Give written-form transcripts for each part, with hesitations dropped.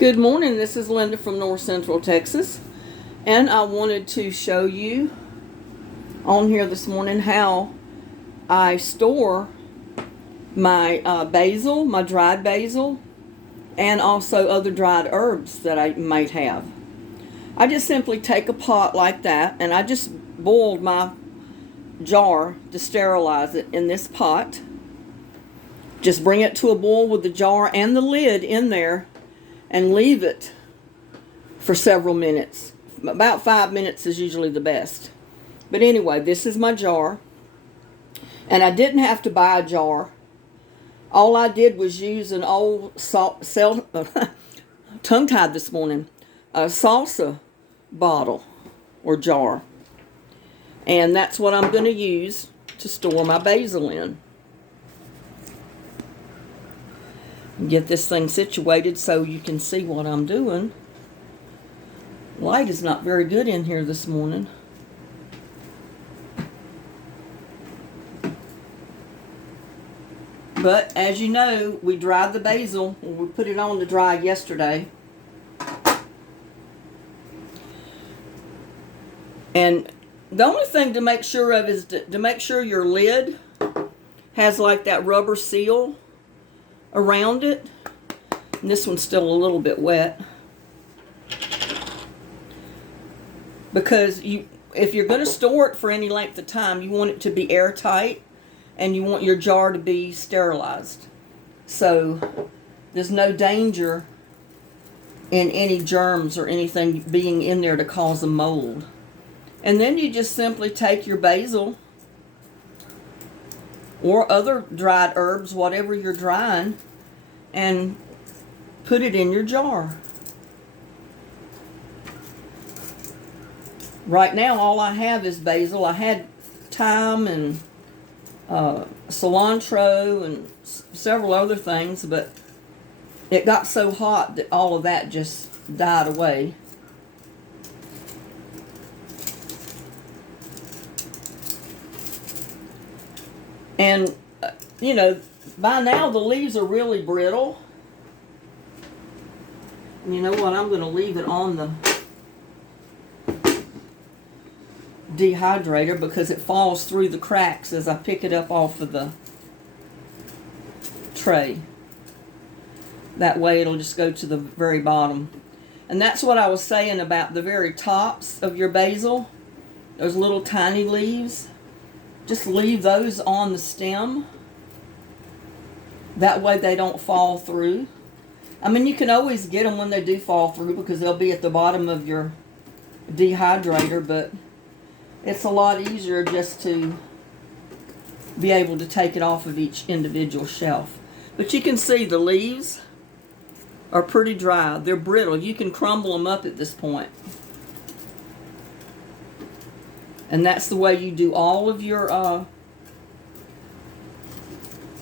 Good morning, this is Linda from North Central Texas, and I wanted to show you on here this morning how I store my basil, my dried basil, and also other dried herbs that I might have. I just simply take a pot like that, and I just boiled my jar to sterilize it in this pot. Just bring it to a boil with the jar and the lid in there and leave it for several minutes. About 5 minutes is usually the best. But anyway, this is my jar. And I didn't have to buy a jar. All I did was use an old tongue-tied this morning, a salsa bottle or jar. And that's what I'm going to use to store my basil in. Get this thing situated so you can see what I'm doing. Light is not very good in here this morning. But as you know, we dried the basil. We put it on to dry yesterday. And the only thing to make sure of is to make sure your lid has like that rubber seal around it. And this one's still a little bit wet. Because if you're going to store it for any length of time, you want it to be airtight and you want your jar to be sterilized. So there's no danger in any germs or anything being in there to cause a mold. And then you just simply take your basil or other dried herbs, whatever you're drying, and put it in your jar. Right now, all I have is basil. I had thyme and cilantro and several other things, but it got so hot that all of that just died away. And, you know, by now the leaves are really brittle. And you know what? I'm going to leave it on the dehydrator because it falls through the cracks as I pick it up off of the tray. That way it'll just go to the very bottom. And that's what I was saying about the very tops of your basil. Those little tiny leaves. Just leave those on the stem. That way they don't fall through. I mean, you can always get them when they do fall through because they'll be at the bottom of your dehydrator, but it's a lot easier just to be able to take it off of each individual shelf. But you can see the leaves are pretty dry. They're brittle. You can crumble them up at this point. And that's the way you do all of your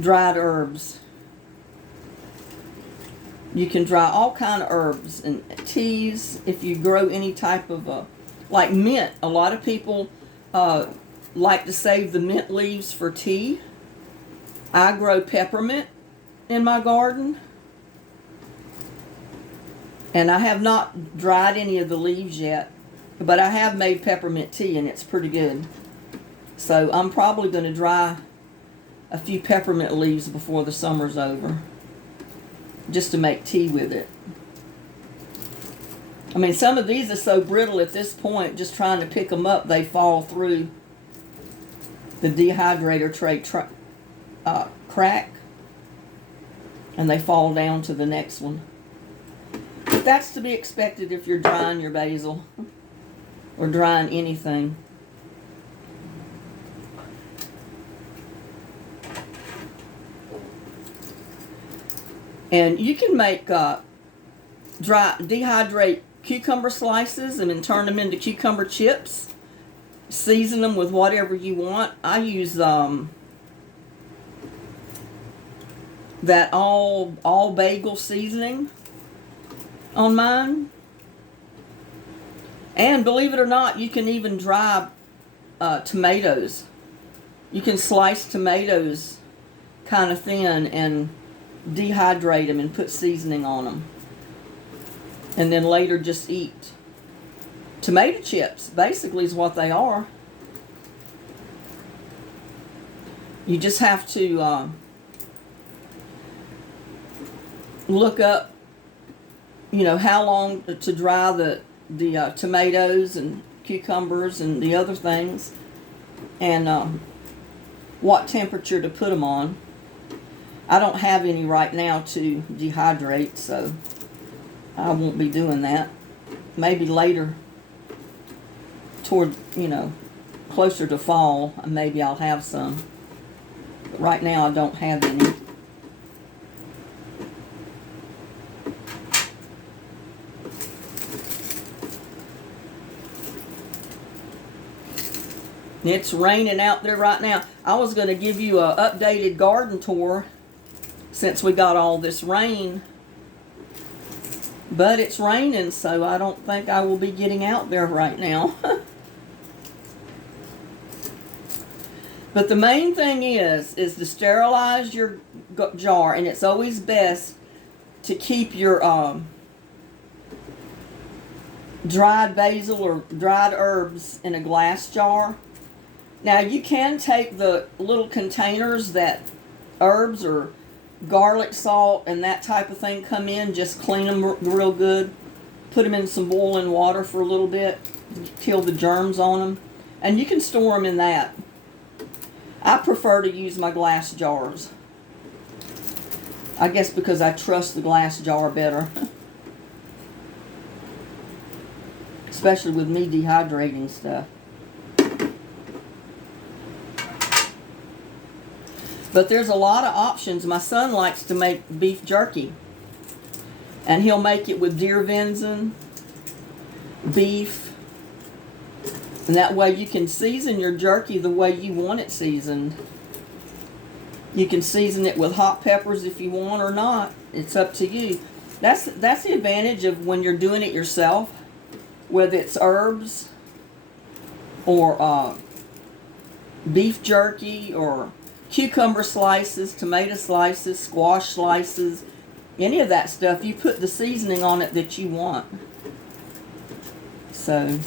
dried herbs. You can dry all kind of herbs and teas if you grow any type of like mint. A lot of people like to save the mint leaves for tea. I grow peppermint in my garden. And I have not dried any of the leaves yet. But I have made peppermint tea and it's pretty good. So I'm probably going to dry a few peppermint leaves before the summer's over. Just to make tea with it. I mean, some of these are so brittle at this point, just trying to pick them up, they fall through the dehydrator tray crack. And they fall down to the next one. But that's to be expected if you're drying your basil. Or drying anything. And you can make dehydrate cucumber slices and then turn them into cucumber chips. Season them with whatever you want. I use that all bagel seasoning on mine. And believe it or not, you can even dry tomatoes. You can slice tomatoes kind of thin and dehydrate them and put seasoning on them. and then later just eat tomato chips, basically is what they are. You just have to look up, how long to dry the tomatoes and cucumbers and the other things, and what temperature to put them on. I don't have any right now to dehydrate, so I won't be doing that. Maybe later, toward, closer to fall, maybe I'll have some. But right now I don't have any. It's raining out there right now. I was going to give you an updated garden tour since we got all this rain. But it's raining, so I don't think I will be getting out there right now. But the main thing is to sterilize your jar. And it's always best to keep your dried basil or dried herbs in a glass jar. Now, you can take the little containers that herbs or garlic, salt, and that type of thing come in. Just clean them real good. Put them in some boiling water for a little bit. Kill the germs on them. And you can store them in that. I prefer to use my glass jars. I guess because I trust the glass jar better. Especially with me dehydrating stuff. But there's a lot of options. My son likes to make beef jerky. And he'll make it with deer venison, beef. And that way you can season your jerky the way you want it seasoned. You can season it with hot peppers if you want or not. It's up to you. That's the advantage of when you're doing it yourself. Whether it's herbs or beef jerky or cucumber slices, tomato slices, squash slices, any of that stuff, you put the seasoning on it that you want. So,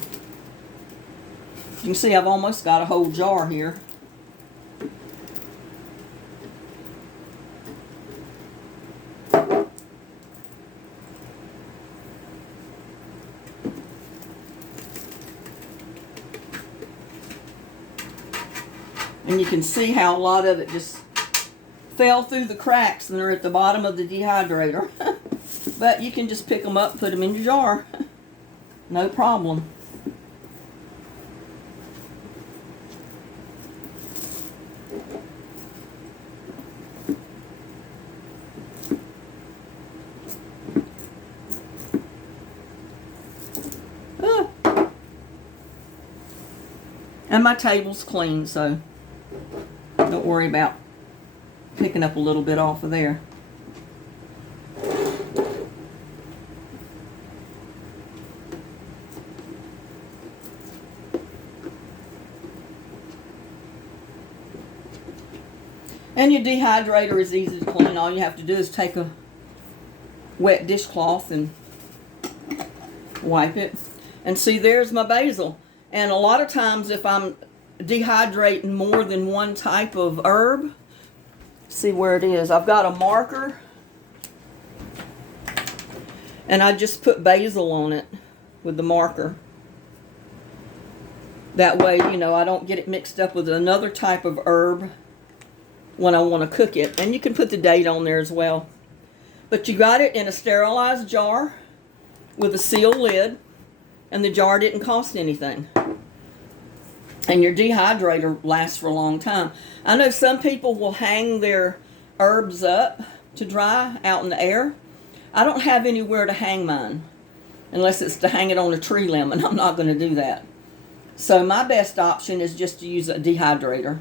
you can see I've almost got a whole jar here. And you can see how a lot of it just fell through the cracks and they're at the bottom of the dehydrator. But you can just pick them up, put them in your jar. No problem. And my table's clean, so don't worry about picking up a little bit off of there. And your dehydrator is easy to clean. All you have to do is take a wet dishcloth and wipe it. And see, there's my basil. And a lot of times if I'm dehydrating more than one type of herb, see where it is. I've got a marker and I just put basil on it with the marker. That way, I don't get it mixed up with another type of herb when I want to cook it. And you can put the date on there as well. But you got it in a sterilized jar with a sealed lid, and the jar didn't cost anything. And your dehydrator lasts for a long time. I know some people will hang their herbs up to dry out in the air. I don't have anywhere to hang mine, unless it's to hang it on a tree limb, and I'm not going to do that. So my best option is just to use a dehydrator,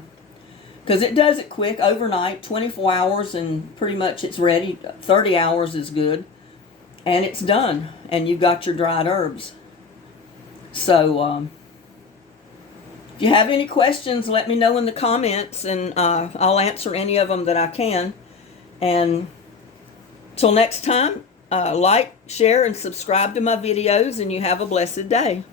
because it does it quick, overnight, 24 hours, and pretty much it's ready. 30 hours is good, and it's done, and you've got your dried herbs. So, if you have any questions, let me know in the comments, and I'll answer any of them that I can. And till next time, like, share, and subscribe to my videos, and you have a blessed day.